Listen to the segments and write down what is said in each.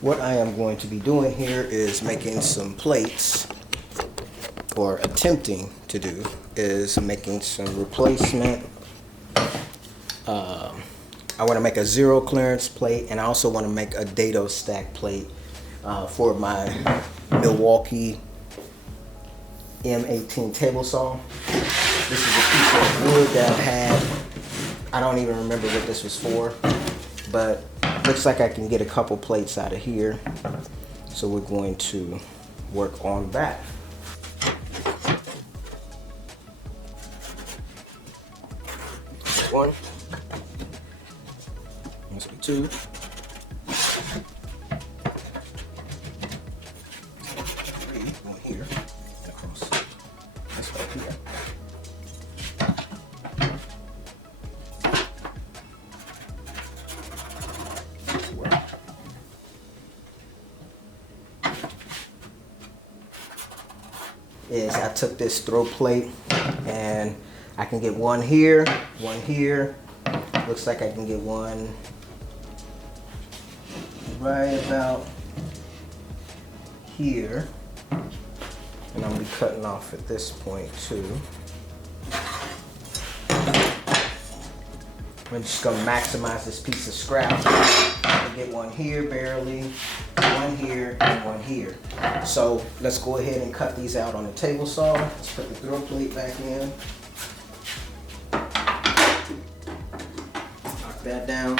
What I am going to be doing here is making some plates, or attempting to do, is making some replacement. I want to make a zero clearance plate, and I also want to make a dado stack plate for my Milwaukee M18 table saw. This is a piece of wood that I've had. I don't even remember what this was for, but looks like I can get a couple plates out of here. So we're going to work on that. One. Must be two. Three. One here. And across. That's right here. Is I took this throw plate and I can get one here, one here. Looks like I can get one right about here. And I'm gonna be cutting off at this point too. I'm just gonna maximize this piece of scrap. I'll get one here barely, one here, and one here. So let's go ahead and cut these out on the table saw. Let's put the throw plate back in. Knock that down.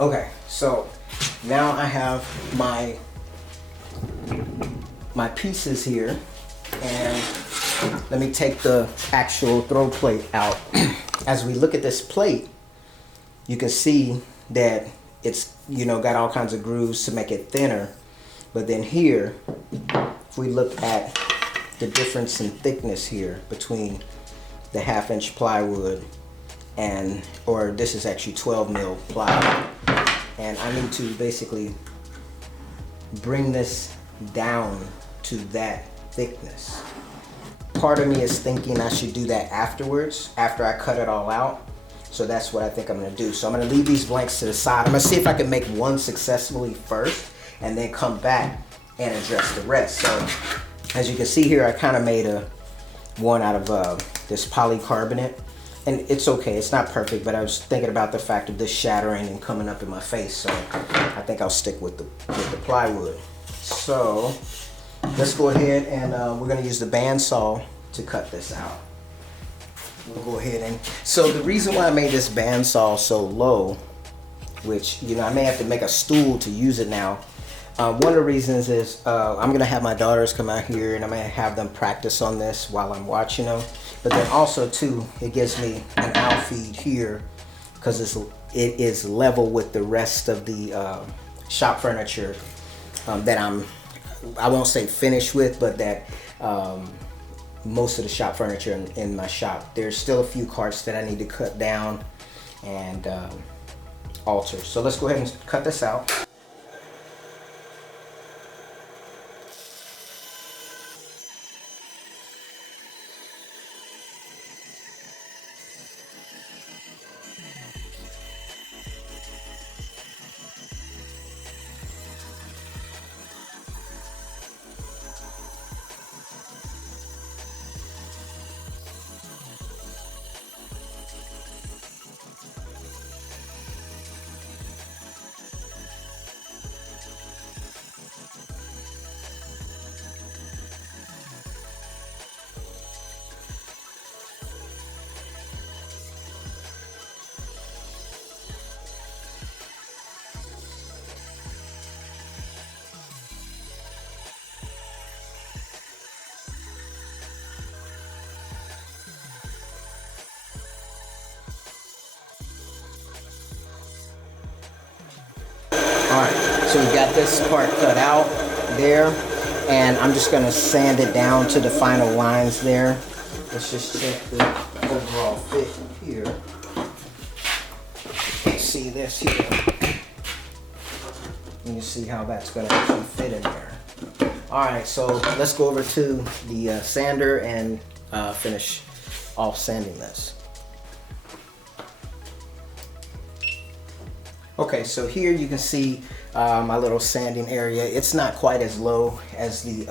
Okay, so now I have my pieces here, and let me take the actual throw plate out. As we look at this plate, you can see that it's, you know, got all kinds of grooves to make it thinner. But then here, if we look at the difference in thickness here between the 1/2 inch plywood and, or this is actually 12 mil plywood. And I need to basically bring this down to that thickness. Part of me is thinking I should do that afterwards, after I cut it all out. So that's what I think I'm gonna do. So I'm gonna leave these blanks to the side. I'm gonna see if I can make one successfully first and then come back and address the rest. So as you can see here, I kind of made one out of this polycarbonate. And it's okay, it's not perfect, but I was thinking about the fact of this shattering and coming up in my face, so I think I'll stick with the plywood. So let's go ahead and we're gonna use the bandsaw to cut this out. We'll go ahead and, so the reason why I made this bandsaw so low, which, you know, I may have to make a stool to use it now. One of the reasons is I'm gonna have my daughters come out here and I'm gonna have them practice on this while I'm watching them. But then also too, it gives me an outfeed here because it is level with the rest of the shop furniture that I won't say finished with, but that most of the shop furniture in my shop. There's still a few carts that I need to cut down and alter. So let's go ahead and cut this out. So we got this part cut out there, and I'm just gonna sand it down to the final lines there. Let's just check the overall fit here. See this here. You can see how that's gonna actually fit in there. All right, so let's go over to the sander and finish off sanding this. Okay, so here you can see my little sanding area. It's not quite as low as the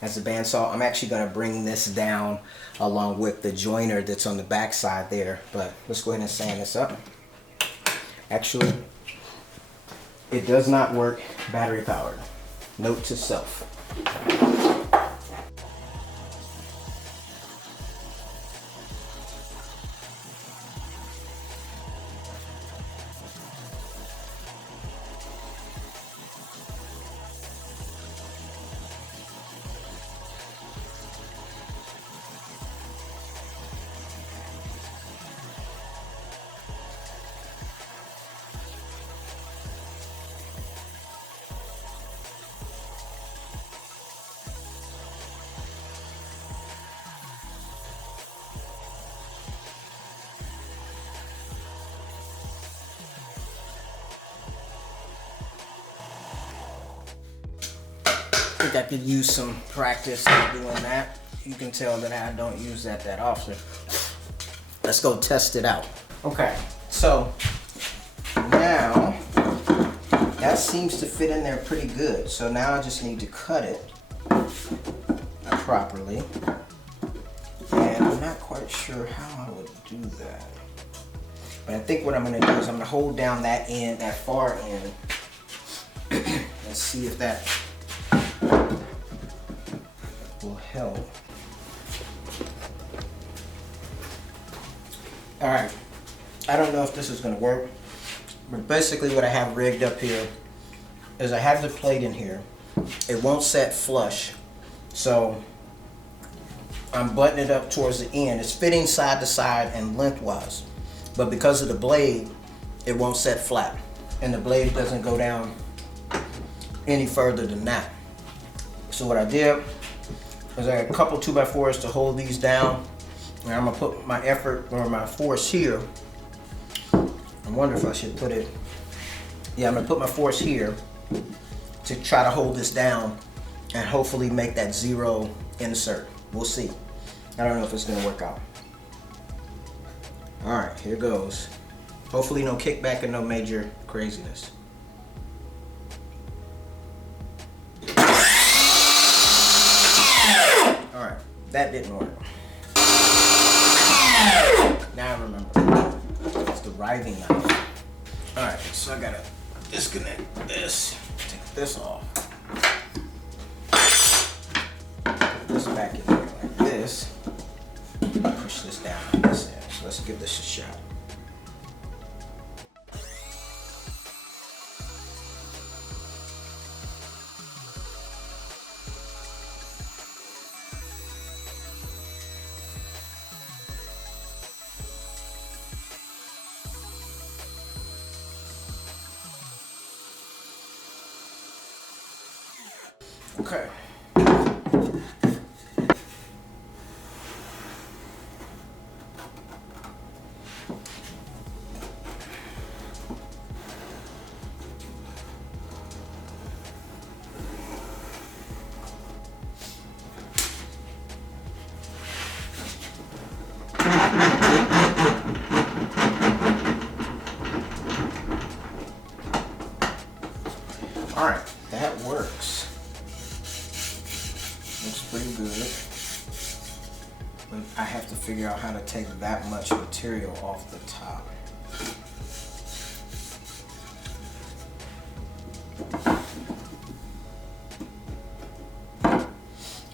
bandsaw. I'm actually gonna bring this down along with the joiner that's on the back side there, but let's go ahead and sand this up. Actually, it does not work battery powered. Note to self. I think I could use some practice doing that. You can tell that I don't use that often. Let's go test it out. Okay, so now that seems to fit in there pretty good. So now I just need to cut it properly. And I'm not quite sure how I would do that. But I think what I'm gonna do is I'm gonna hold down that end, that far end, and see if that will help. All right, I don't know if this is gonna work, but basically what I have rigged up here is I have the plate in here. It won't set flush, so I'm buttoning it up towards the end. It's fitting side to side and lengthwise, but because of the blade, it won't set flat, and the blade doesn't go down any further than that. So what I did is I had a couple 2x4s to hold these down, and I'm gonna put my effort or my force here. I wonder if I should put it, yeah, I'm gonna put my force here to try to hold this down and hopefully make that 0 insert. We'll see. I don't know if it's gonna work out. All right, here goes. Hopefully no kickback and no major craziness. All right, that didn't work. Now I remember, it's the riving knife. All right, so I gotta disconnect this, take this off. Put this back in there like this. Push this down on this end. So let's give this a shot. Okay. All right, that works. Looks pretty good. But I have to figure out how to take that much material off the top.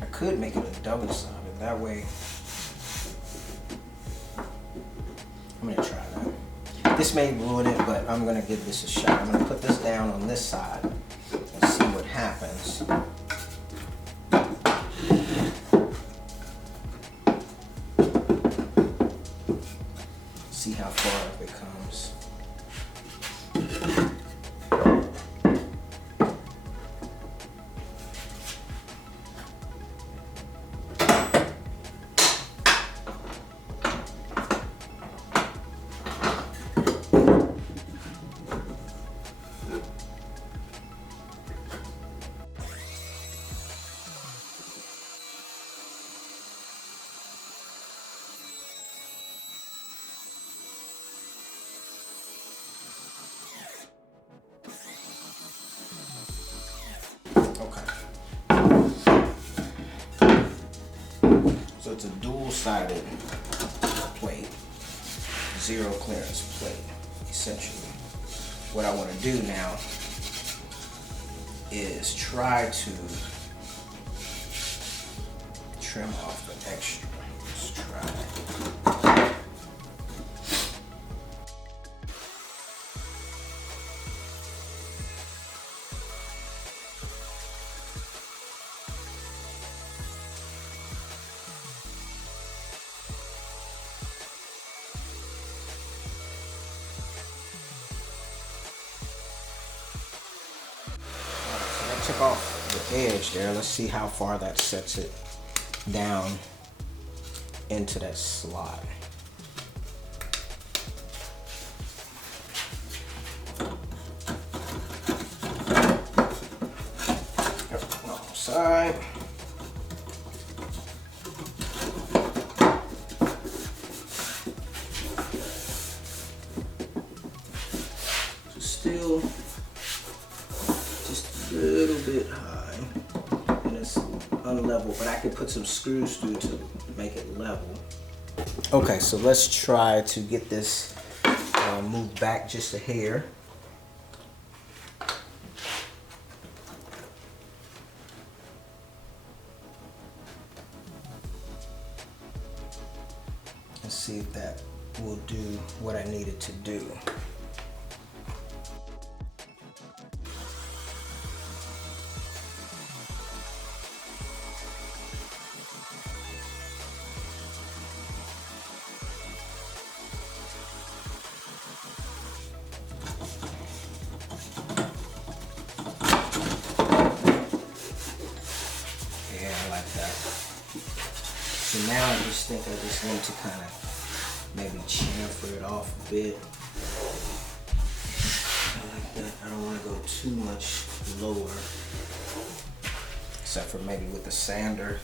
I could make it a double-sided. That way, I'm gonna try that. This may ruin it, but I'm gonna give this a shot. I'm gonna put this down on this side and see what happens. See how far up it comes. So it's a dual-sided plate, zero clearance plate, essentially. What I want to do now is try to trim off the extra. Let's try. Took off the edge there. Let's see how far that sets it down into that slot. Wrong side. Still a little bit high and it's unlevel, but I could put some screws through to make it level. Okay, so let's try to get this moved back just a hair. Let's see if that will do what I need it to do. So now I just think I just need to kind of maybe chamfer it off a bit. Like that. I don't want to go too much lower, except for maybe with the sander.